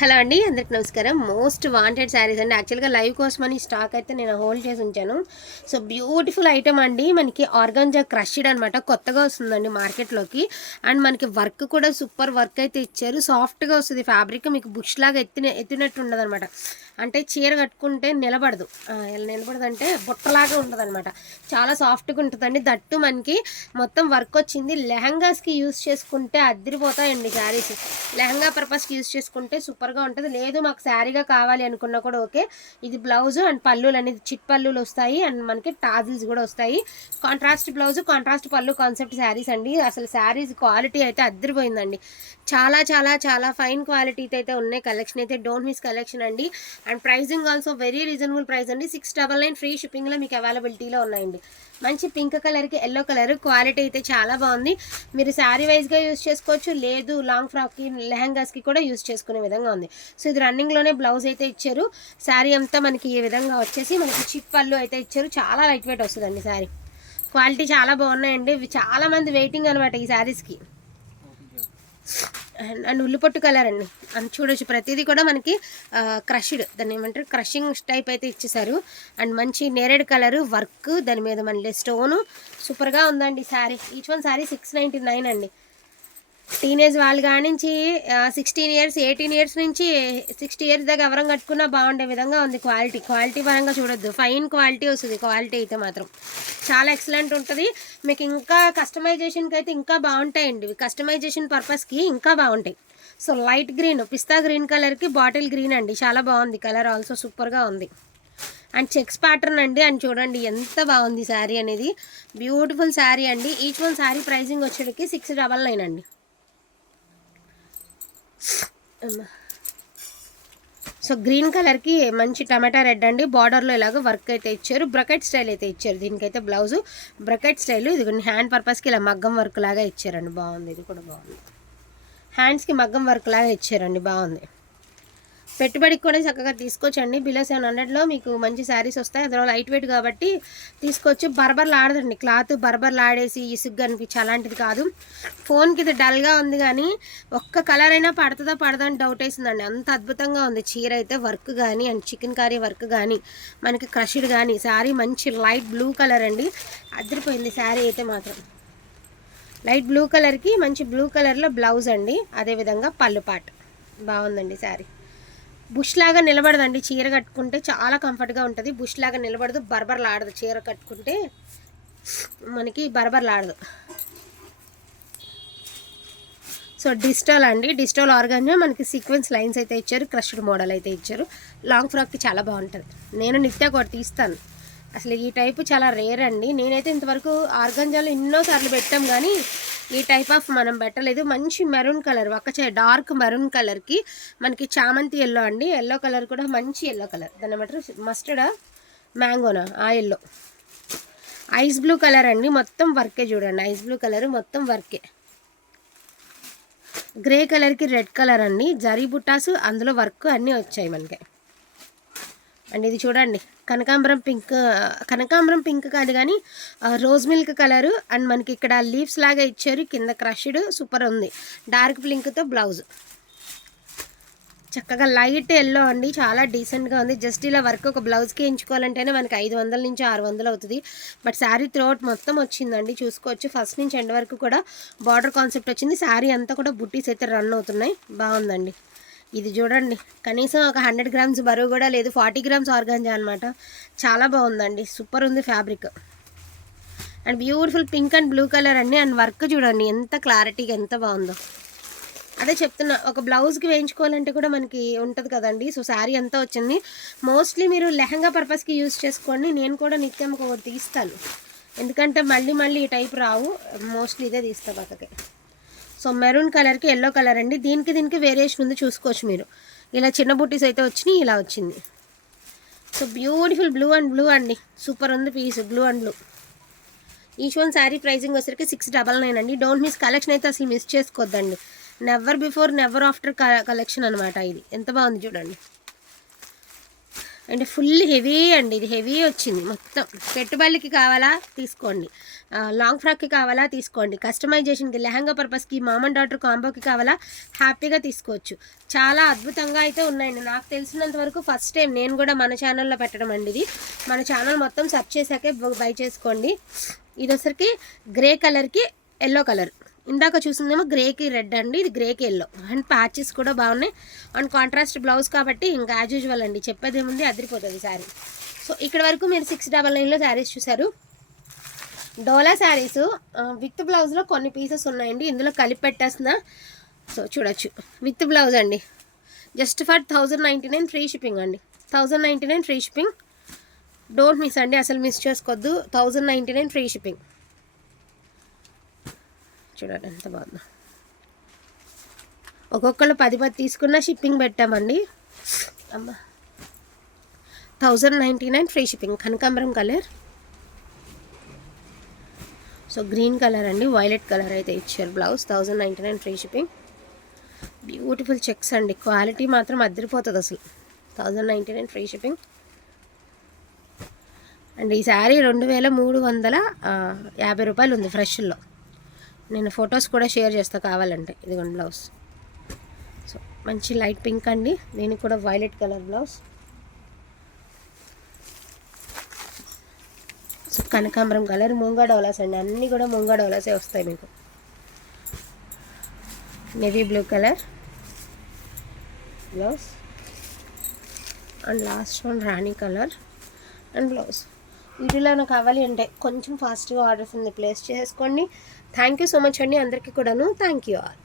Hello అండి, అందరికి నమస్కారం. మోస్ట్ వాంటెడ్ శారీస్ అండి. యాక్చువల్గా లైవ్ కోసమని స్టాక్ అయితే నేను హోల్డ్ చేసి ఉంచాను. సో బ్యూటిఫుల్ ఐటమ్ అండి. మనకి ఆర్గాంజా క్రష్డ్ అనమాట, కొత్తగా వస్తుందండి మార్కెట్లోకి. అండ్ మనకి వర్క్ కూడా సూపర్ వర్క్ అయితే ఇచ్చారు. సాఫ్ట్గా వస్తుంది ఫ్యాబ్రిక్, మీకు బుష్ లాగా ఎత్తినట్టు ఉండదు అనమాట. అంటే చీర కట్టుకుంటే నిలబడదు, నిలబడదంటే బుట్టలాగా ఉంటుంది అనమాట. చాలా సాఫ్ట్గా ఉంటుందండి. దట్టు మనకి మొత్తం వర్క్ వచ్చింది. లెహంగాస్కి యూస్ చేసుకుంటే అద్దరిపోతాయండి శారీస్. లెహంగా పర్పస్కి యూస్ చేసుకుంటే సూపర్గా ఉంటుంది. లేదు మాకు శారీగా కావాలి అనుకున్నా కూడా ఓకే. ఇది బ్లౌజ్ అండ్ పళ్ళులు అనేది చిట్ పళ్ళులు వస్తాయి. అండ్ మనకి టాజిల్స్ కూడా వస్తాయి. కాంట్రాస్ట్ బ్లౌజ్, కాంట్రాస్ట్ పళ్ళు కాన్సెప్ట్ శారీస్ అండి. అసలు శారీస్ క్వాలిటీ అయితే అద్దరిపోయిందండి. చాలా చాలా చాలా ఫైన్ క్వాలిటీతో అయితే ఉన్నాయి. కలెక్షన్ అయితే డోంట్ మిస్ కలెక్షన్ అండి. And pricing also very reasonable price అండి. 699 ఫ్రీ షిప్పింగ్లో మీకు అవైలబిలిటీలో ఉన్నాయండి. మంచి పింక్ కలర్కి ఎల్లో కలర్, క్వాలిటీ అయితే చాలా బాగుంది. మీరు శారీ వైజ్గా యూస్ చేసుకోవచ్చు, లేదు లాంగ్ ఫ్రాక్కి లెహంగాస్కి కూడా యూస్ చేసుకునే విధంగా ఉంది. సో ఇది రన్నింగ్లోనే బ్లౌజ్ అయితే ఇచ్చారు. శారీ అంతా మనకి ఈ విధంగా వచ్చేసి మనకి చిప్ పళ్ళు అయితే ఇచ్చారు. చాలా లైట్ వెయిట్ వస్తుందండి శారీ. క్వాలిటీ చాలా బాగున్నాయండి. చాలా మంది వెయిటింగ్ అనమాట ఈ శారీస్కి. అండ్ ఉల్లిపొట్టు కలర్ అండి. అని చూడొచ్చు, ప్రతిదీ కూడా మనకి క్రష్డ్, దాన్ని ఏమంటారు, క్రషింగ్ టైప్ అయితే ఇచ్చేసారు. అండ్ మంచి నేరేడ్ కలరు వర్క్, దాని మీద మళ్ళీ స్టోను, సూపర్గా ఉందండి శారీ. ఈచ్ వన్ శారీ 699 అండి. టీనేజ్ వాళ్ళు కానించి 16 ఇయర్స్ 18 ఇయర్స్ నుంచి 60 ఇయర్స్ దాకా ఎవరం కట్టుకున్నా బాగుండే విధంగా ఉంది. క్వాలిటీ పరంగా చూడొద్దు, ఫైన్ క్వాలిటీ వస్తుంది. క్వాలిటీ అయితే మాత్రం చాలా ఎక్సలెంట్ ఉంటుంది. మీకు ఇంకా కస్టమైజేషన్కి అయితే ఇంకా బాగుంటాయండి. కస్టమైజేషన్ పర్పస్కి ఇంకా బాగుంటాయి. సో లైట్ గ్రీన్, పిస్తా గ్రీన్ కలర్కి బాటిల్ గ్రీన్ అండి. చాలా బాగుంది కలర్, ఆల్సో సూపర్గా ఉంది. అండ్ చెక్స్ ప్యాటర్న్ అండి. అండ్ చూడండి ఎంత బాగుంది శారీ అనేది. బ్యూటిఫుల్ శారీ అండి. ఈచ్ వన్ శారీ ప్రైజింగ్ వచ్చేటికి 699 అండి. సో గ్రీన్ కలర్కి మంచి టమాటా రెడ్ అండి. బార్డర్లో ఇలాగ వర్క్ అయితే ఇచ్చారు. బ్రకెట్ స్టైల్ అయితే ఇచ్చారు. దీనికైతే బ్లౌజు బ్రకెట్ స్టైల్. ఇది హ్యాండ్ పర్పస్కి ఇలా మగ్గం వర్క్ లాగా ఇచ్చారండి. బాగుంది, ఇది కూడా బాగుంది. హ్యాండ్స్కి మగ్గం వర్క్ లాగా ఇచ్చారండి, బాగుంది. పెట్టుబడికి కూడా చక్కగా తీసుకోవచ్చండి. బిలో 700లో మీకు మంచి శారీస్ వస్తాయి. అందులో లైట్ వెయిట్ కాబట్టి తీసుకోవచ్చు. బర్బర్లు ఆడదండి, క్లాత్ బర్బర్లు ఆడేసి ఇసుగ్గా అనిపించి అలాంటిది కాదు. ఫోన్కి ఇది డల్గా ఉంది, కానీ ఒక్క కలర్ అయినా పడుతుందా పడదా అని డౌట్ వేసిందండి. అంత అద్భుతంగా ఉంది చీర అయితే. వర్క్ కానీ అండ్ చికెన్ కర్రీ వర్క్ కానీ మనకి క్రష్డ్ కానీ. శారీ మంచి లైట్ బ్లూ కలర్ అండి. అదిరిపోయింది శారీ అయితే మాత్రం. లైట్ బ్లూ కలర్కి మంచి బ్లూ కలర్లో బ్లౌజ్ అండి. అదేవిధంగా పళ్ళు పాట్ బాగుందండి శారీ. బుష్ లాగా నిలబడదండి చీర కట్టుకుంటే, చాలా కంఫర్ట్గా ఉంటుంది. బుష్ లాగా నిలబడదు, బర్బర్లాడదు. చీర కట్టుకుంటే మనకి బర్బర్లాడదు. సో డిజిటల్ అండి, డిజిటల్ ఆర్గాన్జా మనకి సీక్వెన్స్ లైన్స్ అయితే ఇచ్చారు. క్రష్డ్ మోడల్ అయితే ఇచ్చారు. లాంగ్ ఫ్రాక్కి చాలా బాగుంటుంది. నేను నిత్య ఒకటి తీస్తాను. అసలు ఈ టైపు చాలా రేర్ అండి. నేనైతే ఇంతవరకు ఆర్గాన్జాలో ఎన్నోసార్లు పెట్టాం, కానీ ఈ టైప్ ఆఫ్ మనం పెట్టలేదు. మంచి మెరూన్ కలర్, డార్క్ మెరూన్ కలర్కి మనకి చామంతి ఎల్లో అండి. ఎల్లో కలర్ కూడా మంచి ఎల్లో కలర్, దాని ఏమంటారు, మస్టర్డా మ్యాంగోనా, ఆ ఎల్లో. ఐస్ బ్లూ కలర్ అండి. మొత్తం వర్కే చూడండి, ఐస్ బ్లూ కలర్ మొత్తం వర్కే. గ్రే కలర్కి రెడ్ కలర్ అండి. జరీ బుట్టాసు అందులో వర్క్ అన్నీ వచ్చాయి మనకి. అండ్ ఇది చూడండి, కనకాంబరం పింక్ కాదు కానీ రోజ్ మిల్క్ కలరు. అండ్ మనకి ఇక్కడ లీవ్స్ లాగా ఇచ్చారు, కింద క్రష్డ్, సూపర్ ఉంది. డార్క్ పింక్తో బ్లౌజ్, చక్కగా లైట్ ఎల్లో అండి. చాలా డీసెంట్గా ఉంది. జస్ట్ ఇలా వర్క్ ఒక బ్లౌజ్కి ఎంచుకోవాలంటేనే మనకి 500 నుంచి 600 అవుతుంది. బట్ శారీ త్రోట్ మొత్తం వచ్చిందండి, చూసుకోవచ్చు. ఫస్ట్ నుంచి ఎండ్ వరకు కూడా బార్డర్ కాన్సెప్ట్ వచ్చింది. శారీ అంతా కూడా బుట్టీస్ అయితే రన్ అవుతున్నాయి. బాగుందండి. ఇది చూడండి, కనీసం ఒక 100 గ్రామ్స్ బరువు కూడా లేదు. 40 గ్రామ్స్ ఆర్గాంజా అనమాట. చాలా బాగుందండి, సూపర్ ఉంది fabric. And beautiful pink and blue colour అండి. అండ్ వర్క్ చూడండి ఎంత క్లారిటీగా, ఎంత బాగుందో. అదే చెప్తున్నా, ఒక బ్లౌజ్కి వేయించుకోవాలంటే కూడా మనకి ఉంటుంది కదండి. సో శారీ అంతా వచ్చింది. మోస్ట్లీ మీరు లెహంగా పర్పస్కి యూజ్ చేసుకోండి. నేను కూడా నిత్యం ఒకటి తీస్తాను, ఎందుకంటే మళ్ళీ ఈ టైప్ రావు. మోస్ట్లీ ఇదే తీస్తా పక్కకి. సో మెరూన్ కలర్కి ఎల్లో కలర్ అండి. దీనికి వేరియేషన్ ఉంది, చూసుకోవచ్చు మీరు. ఇలా చిన్న బుట్టీస్ అయితే వచ్చినాయి, ఇలా వచ్చింది. సో బ్యూటిఫుల్ బ్లూ అండి. సూపర్ ఉంది piece, blue and blue. Each one sari pricing వచ్చేసరికి 699 అండి. డోంట్ మిస్ కలెక్షన్ అయితే అసలు మిస్ చేసుకోవద్దండి. Never before never after collection అనమాట ఇది. ఎంత బాగుంది చూడండి. అంటే ఫుల్ హెవీ అండి, ఇది హెవీ వచ్చింది మొత్తం. పెట్టుబడికి కావాలా తీసుకోండి, లాంగ్ ఫ్రాక్కి కావాలా తీసుకోండి, కస్టమైజేషన్కి లెహంగా పర్పస్కి మామ్ అండ్ డాటర్ కాంబోకి కావాలా హ్యాపీగా తీసుకోవచ్చు. చాలా అద్భుతంగా అయితే ఉన్నాయండి. నాకు తెలిసినంత వరకు ఫస్ట్ టైం నేను కూడా మన ఛానల్లో పెట్టడం అండి. ఇది మన ఛానల్ మొత్తం సెర్చ్ చేశాకే బై చేసుకోండి. ఇది వచ్చరికి గ్రే కలర్కి ఎల్లో కలర్, ఇందాక చూసిందేమో గ్రేకి రెడ్ అండి, ఇది గ్రేకి ఎల్లో. అండ్ ప్యాచెస్ కూడా బాగున్నాయి. అండ్ కాంట్రాస్ట్ బ్లౌజ్ కాబట్టి ఇంకా యాజ్ యూజువల్ అండి, చెప్పేది ఏముంది, అదిరిపోతుంది శారీ. సో ఇక్కడ వరకు మీరు 699లో శారీస్ చూసారు. డోలా శారీస్ విత్ బ్లౌజ్లో కొన్ని పీసెస్ ఉన్నాయండి, ఇందులో కలిపి పెట్టేస్తున్నా. సో చూడొచ్చు, విత్ బ్లౌజ్ అండి, జస్ట్ ఫర్ 1099 ఫ్రీ షిప్పింగ్ అండి. 1099 ఫ్రీ షిప్పింగ్, డోంట్ మిస్ అండి, అసలు మిస్ చేసుకోవద్దు. 1099 ఫ్రీ షిప్పింగ్. చూడండి ఎంత బాగుందో. ఒక్కొక్కరు 10 తీసుకున్న షిప్పింగ్ పెట్టామండి. అమ్మ 1099 ఫ్రీ షిప్పింగ్. కనకాంబరం కలర్, సో గ్రీన్ కలర్ అండి, వైలెట్ కలర్ అయితే ఇచ్చారు blouse. 1099 free shipping. Beautiful checks అండి, క్వాలిటీ మాత్రం అదిరిపోతుంది అసలు. 1099 ఫ్రీ షిప్పింగ్. అండ్ ఈ శారీ 2350 రూపాయలు ఉంది ఫ్రెష్లో. నేను ఫొటోస్ కూడా షేర్ చేస్తా కావాలంటే. ఇదిగోండి బ్లౌజ్, సో మంచి లైట్ పింక్ అండి, దీనికి కూడా వైలెట్ కలర్ బ్లౌజ్. సో కనకాంబరం కలర్, ముంగా డోలాస్ అండి, అన్నీ కూడా ముంగా డోలాసే వస్తాయి మీకు. Navy blue colour blouse, and last one Rani colour and blouse. వీటిలో నాకు కావాలి అంటే కొంచెం ఫాస్ట్గా ఆర్డర్స్ ప్లేస్ చేసుకోండి. థ్యాంక్ యూ సో మచ్ అండి అందరికీ కూడాను. Thank you all.